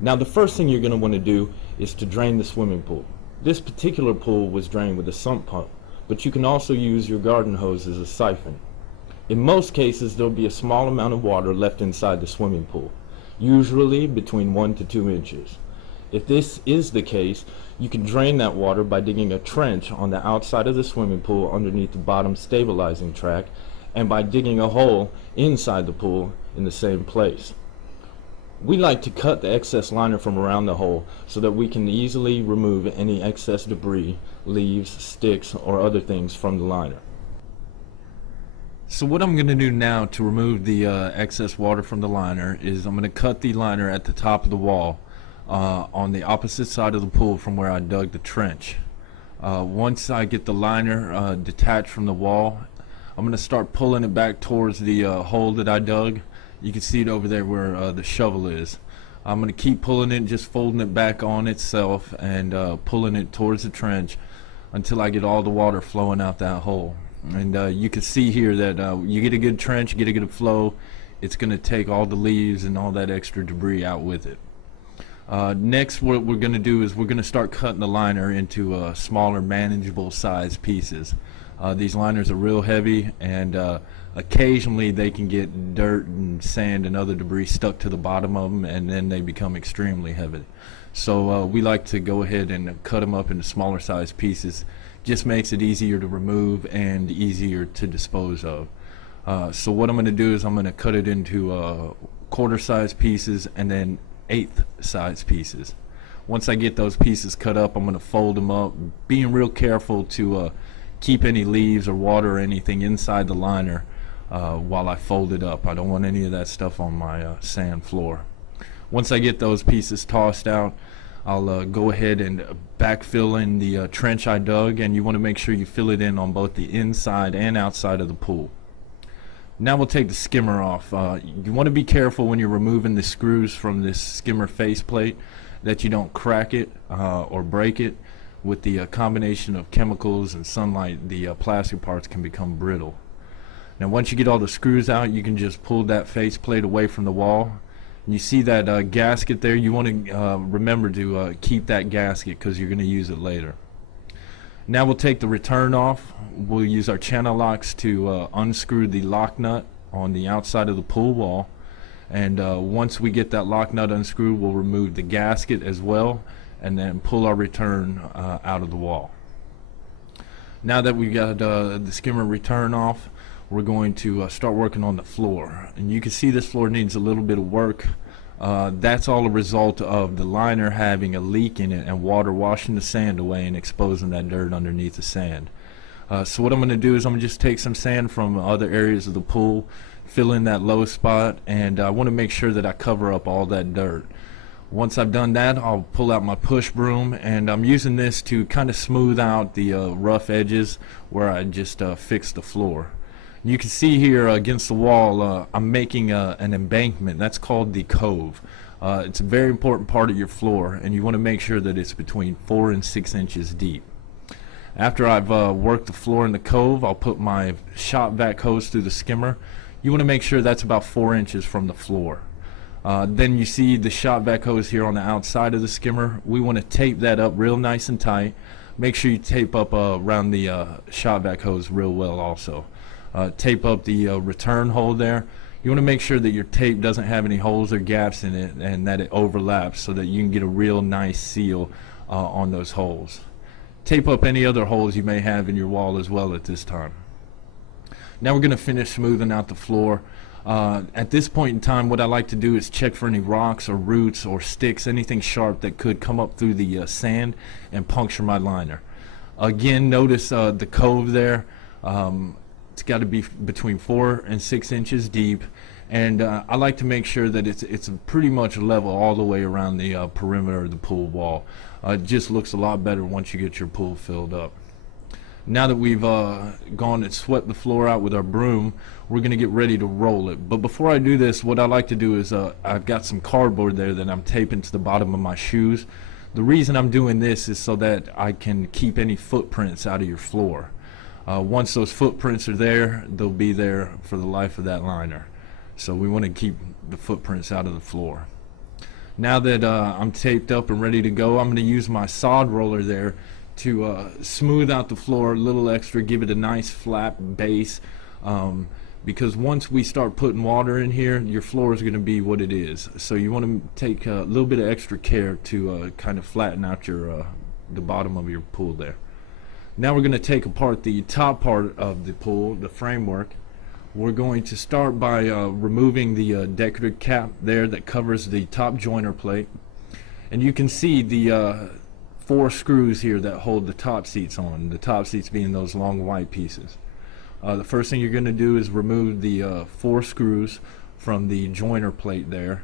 Now the first thing you're going to want to do is to drain the swimming pool. This particular pool was drained with a sump pump, but you can also use your garden hose as a siphon. In most cases, there'll be a small amount of water left inside the swimming pool, usually between 1 to 2 inches. If this is the case, you can drain that water by digging a trench on the outside of the swimming pool underneath the bottom stabilizing track, and by digging a hole inside the pool in the same place. We like to cut the excess liner from around the hole so that we can easily remove any excess debris, leaves, sticks, or other things from the liner. So what I'm going to do now to remove the excess water from the liner is I'm going to cut the liner at the top of the wall on the opposite side of the pool from where I dug the trench. Once I get the liner detached from the wall, I'm going to start pulling it back towards the hole that I dug. You can see it over there where the shovel is. I'm going to keep pulling it, just folding it back on itself and pulling it towards the trench until I get all the water flowing out that hole. And you can see here that you get a good trench, you get a good flow, it's going to take all the leaves and all that extra debris out with it. Next, what we're going to do is we're going to start cutting the liner into smaller, manageable size pieces. These liners are real heavy, and occasionally they can get dirt and sand and other debris stuck to the bottom of them, and then they become extremely heavy. So we like to go ahead and cut them up into smaller size pieces. Just makes it easier to remove and easier to dispose of. So what I'm going to do is I'm going to cut it into quarter size pieces and then eighth size pieces. Once I get those pieces cut up, I'm going to fold them up, being real careful to keep any leaves or water or anything inside the liner while I fold it up. I don't want any of that stuff on my sand floor. Once I get those pieces tossed out, I'll go ahead and backfill in the trench I dug, and you want to make sure you fill it in on both the inside and outside of the pool. Now we'll take the skimmer off. You want to be careful when you're removing the screws from this skimmer faceplate that you don't crack it or break it. With the combination of chemicals and sunlight, the plastic parts can become brittle. Now once you get all the screws out, you can just pull that faceplate away from the wall. And you see that gasket there, you want to remember to keep that gasket because you're going to use it later. Now we'll take the return off. We'll use our channel locks to unscrew the lock nut on the outside of the pool wall. And once we get that lock nut unscrewed, we'll remove the gasket as well, and then pull our return out of the wall. Now that we got the skimmer return off, we're going to start working on the floor. And you can see this floor needs a little bit of work. That's all a result of the liner having a leak in it and water washing the sand away and exposing that dirt underneath the sand. So what I'm going to do is I'm going to just take some sand from other areas of the pool, fill in that low spot, and I want to make sure that I cover up all that dirt. Once I've done that, I'll pull out my push broom, and I'm using this to kind of smooth out the rough edges where I just fixed the floor. You can see here against the wall I'm making an embankment. That's called the cove. It's a very important part of your floor, and you want to make sure that it's between 4 and 6 inches deep. After I've worked the floor in the cove, I'll put my shop vac hose through the skimmer. You want to make sure that's about 4 inches from the floor. Then you see the shop vac hose here on the outside of the skimmer. We want to tape that up real nice and tight. Make sure you tape up around the shop vac hose real well also. Tape up the return hole there. You want to make sure that your tape doesn't have any holes or gaps in it and that it overlaps so that you can get a real nice seal on those holes. Tape up any other holes you may have in your wall as well at this time. Now we're going to finish smoothing out the floor. At this point in time, what I like to do is check for any rocks or roots or sticks, anything sharp that could come up through the sand and puncture my liner. Again, notice the cove there. It's got to be between 4 and 6 inches deep, and I like to make sure that it's pretty much level all the way around the perimeter of the pool wall. It just looks a lot better once you get your pool filled up. Now that we've gone and swept the floor out with our broom, we're going to get ready to roll it. But before I do this, what I like to do is I've got some cardboard there that I'm taping to the bottom of my shoes. The reason I'm doing this is so that I can keep any footprints out of your floor. Once those footprints are there, they'll be there for the life of that liner. So we want to keep the footprints out of the floor. Now that I'm taped up and ready to go, I'm going to use my sod roller there to smooth out the floor a little extra, give it a nice flat base, because once we start putting water in here, your floor is going to be what it is. So you want to take a little bit of extra care to kind of flatten out your the bottom of your pool there. Now we're going to take apart the top part of the pool, the framework. We're going to start by removing the decorative cap there that covers the top joiner plate. And you can see the 4 screws here that hold the top seats on, the top seats being those long white pieces. The first thing you're going to do is remove the 4 screws from the joiner plate there,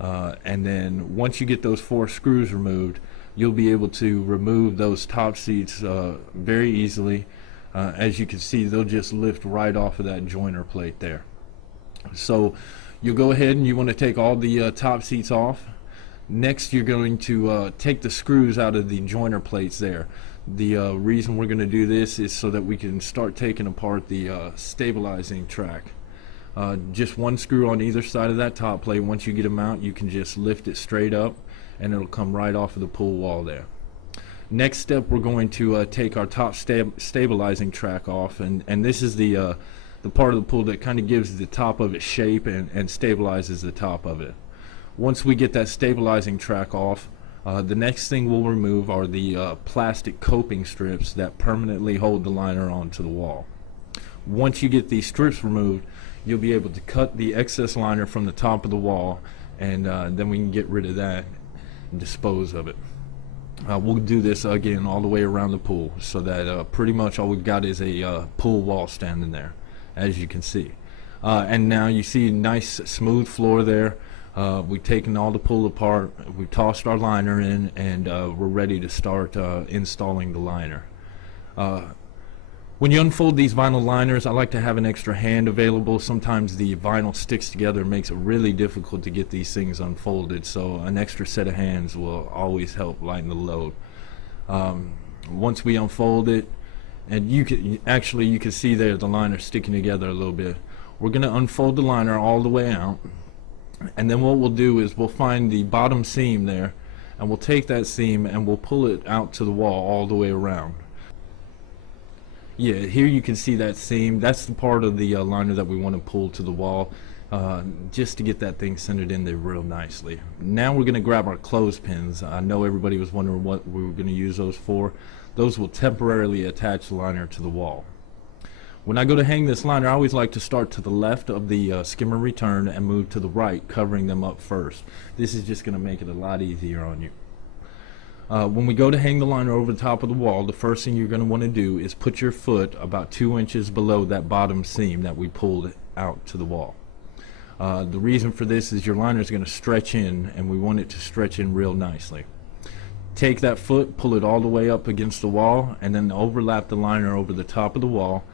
and then once you get those 4 screws removed, you'll be able to remove those top seats very easily. As you can see, they'll just lift right off of that joiner plate there. So you'll go ahead and you want to take all the top seats off. Next, you're going to take the screws out of the joiner plates there. The reason we're going to do this is so that we can start taking apart the stabilizing track. Just 1 screw on either side of that top plate. Once you get them out, you can just lift it straight up and it'll come right off of the pool wall there. Next step, we're going to take our top stabilizing track off, and this is the part of the pool that kind of gives the top of it shape and stabilizes the top of it. Once we get that stabilizing track off, the next thing we'll remove are the plastic coping strips that permanently hold the liner onto the wall. Once you get these strips removed, you'll be able to cut the excess liner from the top of the wall, and then we can get rid of that and dispose of it. We'll do this again all the way around the pool, so that pretty much all we've got is a pool wall standing there, as you can see. And now you see a nice smooth floor there. We've taken all the pool apart, we've tossed our liner in, and we're ready to start installing the liner. When you unfold these vinyl liners, I like to have an extra hand available. Sometimes the vinyl sticks together and makes it really difficult to get these things unfolded, so an extra set of hands will always help lighten the load. Once we unfold it, and you can see there the liner sticking together a little bit. We're going to unfold the liner all the way out, and then what we'll do is we'll find the bottom seam there, and we'll take that seam and we'll pull it out to the wall all the way around. Yeah, here you can see that seam. That's the part of the liner that we want to pull to the wall, just to get that thing centered in there real nicely. Now we're going to grab our clothespins. I know everybody was wondering what we were going to use those for. Those will temporarily attach the liner to the wall. When I go to hang this liner, I always like to start to the left of the skimmer return and move to the right, covering them up first. This is just going to make it a lot easier on you. When we go to hang the liner over the top of the wall, the first thing you're going to want to do is put your foot about 2 inches below that bottom seam that we pulled out to the wall. The reason for this is your liner is going to stretch in, and we want it to stretch in real nicely. Take that foot, pull it all the way up against the wall, and then overlap the liner over the top of the wall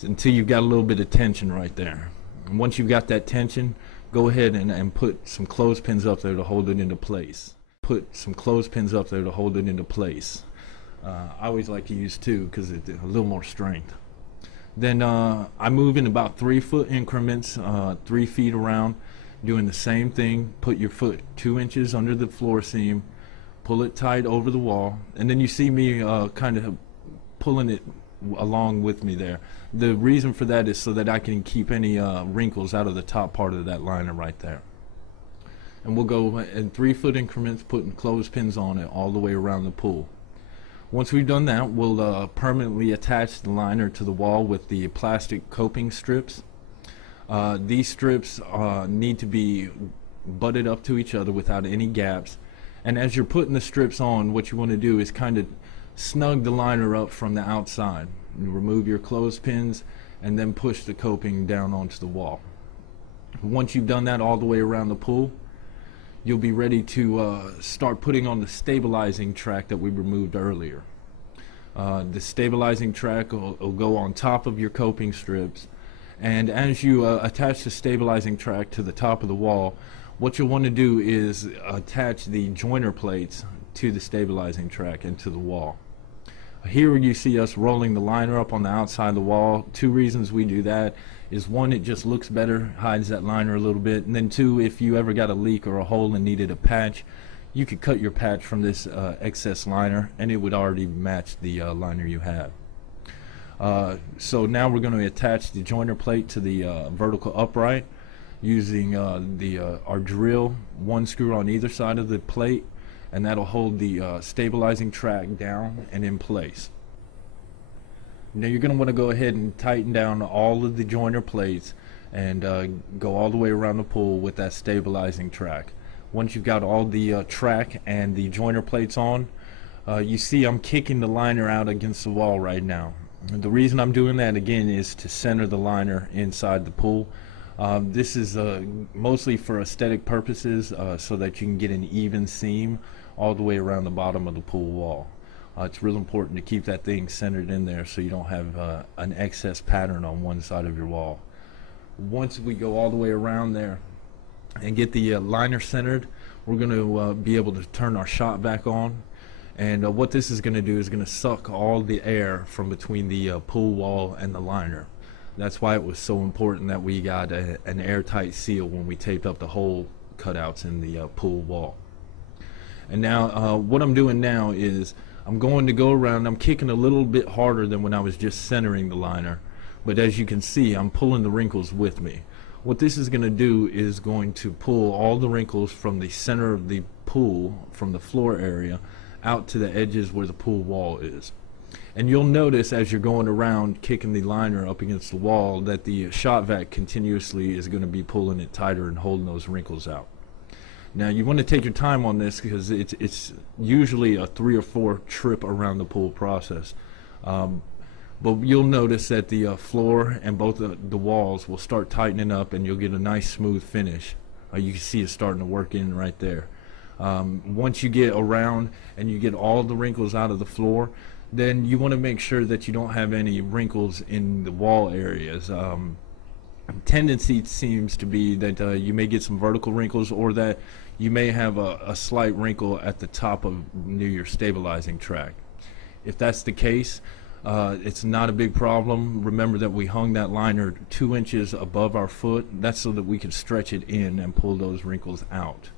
until you've got a little bit of tension right there. And once you've got that tension, go ahead and put some clothespins up there to hold it into place. Put some clothespins up there to hold it into place. I always like to use 2 because it's a little more strength. Then I move in about 3-foot increments, 3 feet around, doing the same thing. Put your foot 2 inches under the floor seam, pull it tight over the wall, and then you see me kind of pulling it along with me there. The reason for that is so that I can keep any wrinkles out of the top part of that liner right there. And we'll go in 3-foot increments, putting clothespins on it all the way around the pool. Once we've done that, we'll permanently attach the liner to the wall with the plastic coping strips. These strips need to be butted up to each other without any gaps. And as you're putting the strips on, what you want to do is kind of snug the liner up from the outside. You remove your clothespins and then push the coping down onto the wall. Once you've done that all the way around the pool, you'll be ready to start putting on the stabilizing track that we removed earlier. The stabilizing track will go on top of your coping strips, and as you attach the stabilizing track to the top of the wall, what you'll want to do is attach the joiner plates to the stabilizing track and to the wall. Here you see us rolling the liner up on the outside of the wall. 2 reasons we do that is one, it just looks better, hides that liner a little bit, and then two, if you ever got a leak or a hole and needed a patch, you could cut your patch from this excess liner and it would already match the liner you have. So now we're going to attach the joiner plate to the vertical upright using our drill, one screw on either side of the plate, and that'll hold the stabilizing track down and in place. Now you're going to want to go ahead and tighten down all of the joiner plates and go all the way around the pool with that stabilizing track. Once you've got all the track and the joiner plates on, you see I'm kicking the liner out against the wall right now. And the reason I'm doing that again is to center the liner inside the pool. This is mostly for aesthetic purposes, so that you can get an even seam all the way around the bottom of the pool wall. It's real important to keep that thing centered in there so you don't have an excess pattern on one side of your wall. Once we go all the way around there and get the liner centered, we're going to be able to turn our shot back on. And what this is going to do is going to suck all the air from between the pool wall and the liner. That's why it was so important that we got an airtight seal when we taped up the hole cutouts in the pool wall. And now what I'm doing now is I'm going to go around. I'm kicking a little bit harder than when I was just centering the liner, but as you can see, I'm pulling the wrinkles with me. What this is going to do is going to pull all the wrinkles from the center of the pool, from the floor area, out to the edges where the pool wall is. And you'll notice as you're going around kicking the liner up against the wall that the shot vac continuously is going to be pulling it tighter and holding those wrinkles out. Now you want to take your time on this because it's usually a 3 or 4 trip around the pool process. But you'll notice that the floor and both the walls will start tightening up and you'll get a nice smooth finish. You can see it starting to work in right there. Once you get around and you get all the wrinkles out of the floor, then you want to make sure that you don't have any wrinkles in the wall areas. Tendency seems to be that you may get some vertical wrinkles, or that you may have a slight wrinkle at the top of near your stabilizing track. If that's the case, it's not a big problem. Remember that we hung that liner 2 inches above our foot. That's so that we can stretch it in and pull those wrinkles out.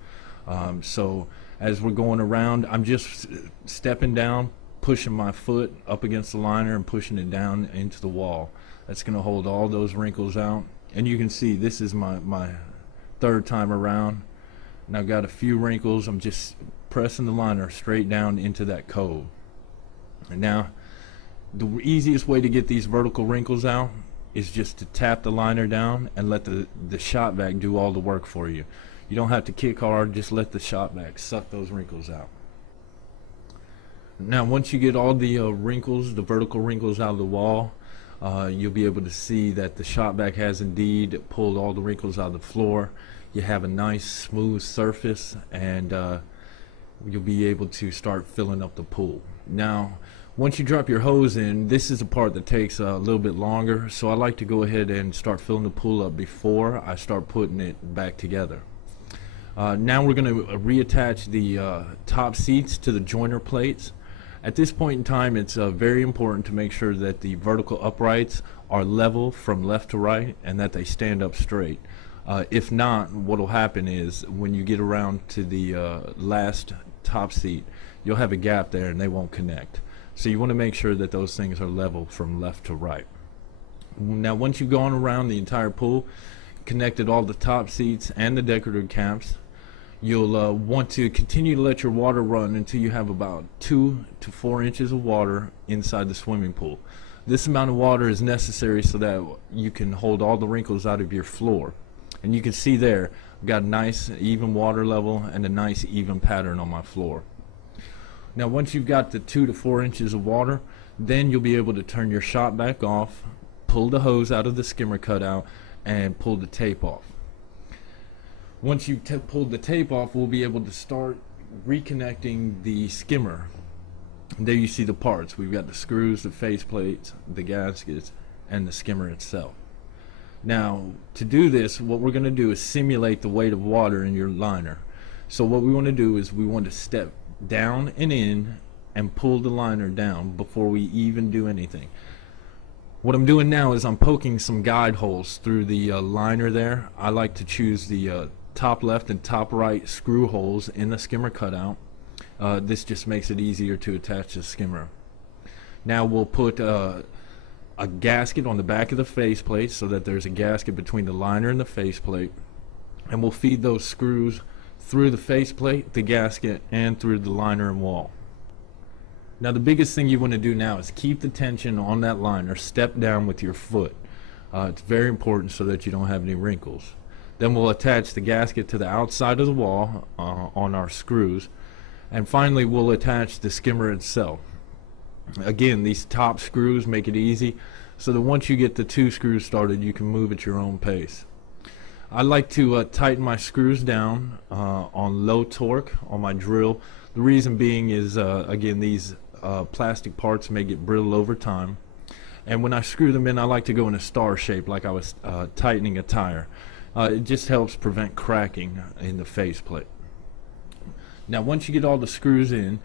So as we're going around, I'm just stepping down, pushing my foot up against the liner and pushing it down into the wall. That's going to hold all those wrinkles out. And you can see this is my third time around, and I've got a few wrinkles. I'm just pressing the liner straight down into that cove. And now the easiest way to get these vertical wrinkles out is just to tap the liner down and let the shot vac do all the work for you. You don't have to kick hard, just let the shot vac suck those wrinkles out. Now once you get all the wrinkles, the vertical wrinkles out of the wall, you'll be able to see that the shot vac has indeed pulled all the wrinkles out of the floor. You have a nice smooth surface, and you'll be able to start filling up the pool. Now once you drop your hose in, this is the part that takes a little bit longer, so I like to go ahead and start filling the pool up before I start putting it back together. Now we're going to reattach the top seats to the joiner plates. At this point in time, it's very important to make sure that the vertical uprights are level from left to right and that they stand up straight. If not, what will happen is when you get around to the last top seat, you'll have a gap there and they won't connect. So you want to make sure that those things are level from left to right. Now once you've gone around the entire pool, connected all the top seats and the decorative caps, you'll want to continue to let your water run until you have about 2 to 4 inches of water inside the swimming pool. This amount of water is necessary so that you can hold all the wrinkles out of your floor. And you can see there, I've got a nice even water level and a nice even pattern on my floor. Now once you've got the 2 to 4 inches of water, then you'll be able to turn your shot back off, pull the hose out of the skimmer cutout, and pull the tape off. Once you've pulled the tape off, we'll be able to start reconnecting the skimmer. And there you see the parts. We've got the screws, the faceplates, the gaskets, and the skimmer itself. Now to do this, what we're going to do is simulate the weight of water in your liner. So what we want to do is we want to step down and in and pull the liner down before we even do anything. What I'm doing now is I'm poking some guide holes through the liner there. I like to choose the top left and top right screw holes in the skimmer cutout. This just makes it easier to attach the skimmer. Now we'll put a gasket on the back of the faceplate so that there's a gasket between the liner and the faceplate, and we'll feed those screws through the faceplate, the gasket, and through the liner and wall. Now the biggest thing you want to do now is keep the tension on that liner, step down with your foot. It's very important so that you don't have any wrinkles. Then we'll attach the gasket to the outside of the wall on our screws, and finally we'll attach the skimmer itself. Again, these top screws make it easy so that once you get the 2 screws started, you can move at your own pace. I like to tighten my screws down on low torque on my drill. The reason being is, again, these plastic parts may get brittle over time. And when I screw them in, I like to go in a star shape like I was tightening a tire. It just helps prevent cracking in the faceplate. Now once you get all the screws in,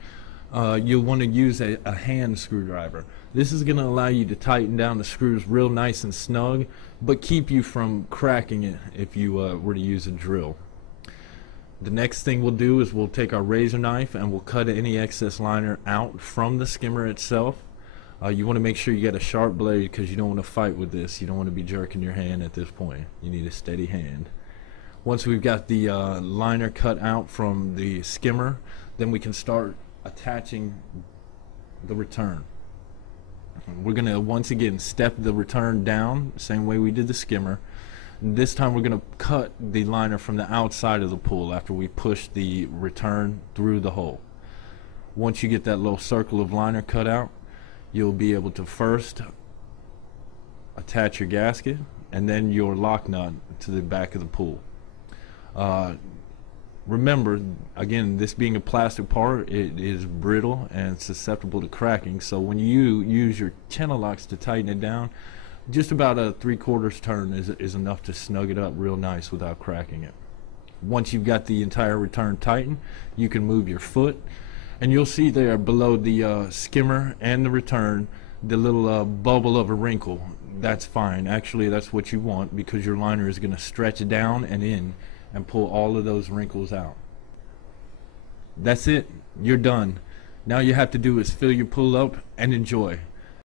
you'll want to use a hand screwdriver. This is going to allow you to tighten down the screws real nice and snug, but keep you from cracking it if you were to use a drill. The next thing we'll do is we'll take our razor knife and we'll cut any excess liner out from the skimmer itself. You want to make sure you get a sharp blade because you don't want to fight with this. You don't want to be jerking your hand at this point. You need a steady hand. Once we've got the liner cut out from the skimmer, then we can start attaching the return. We're going to once again step the return down, same way we did the skimmer. This time we're going to cut the liner from the outside of the pool after we push the return through the hole. Once you get that little circle of liner cut out, you'll be able to first attach your gasket and then your lock nut to the back of the pool. Remember, again, this being a plastic part, it is brittle and susceptible to cracking, so when you use your channel locks to tighten it down, just about a 3/4 turn is enough to snug it up real nice without cracking it. Once you've got the entire return tightened, you can move your foot, and you'll see there below the skimmer and the return the little bubble of a wrinkle. That's fine. Actually, that's what you want because your liner is going to stretch down and in and pull all of those wrinkles out. That's it. You're done. Now you have to do is fill your pool up and enjoy.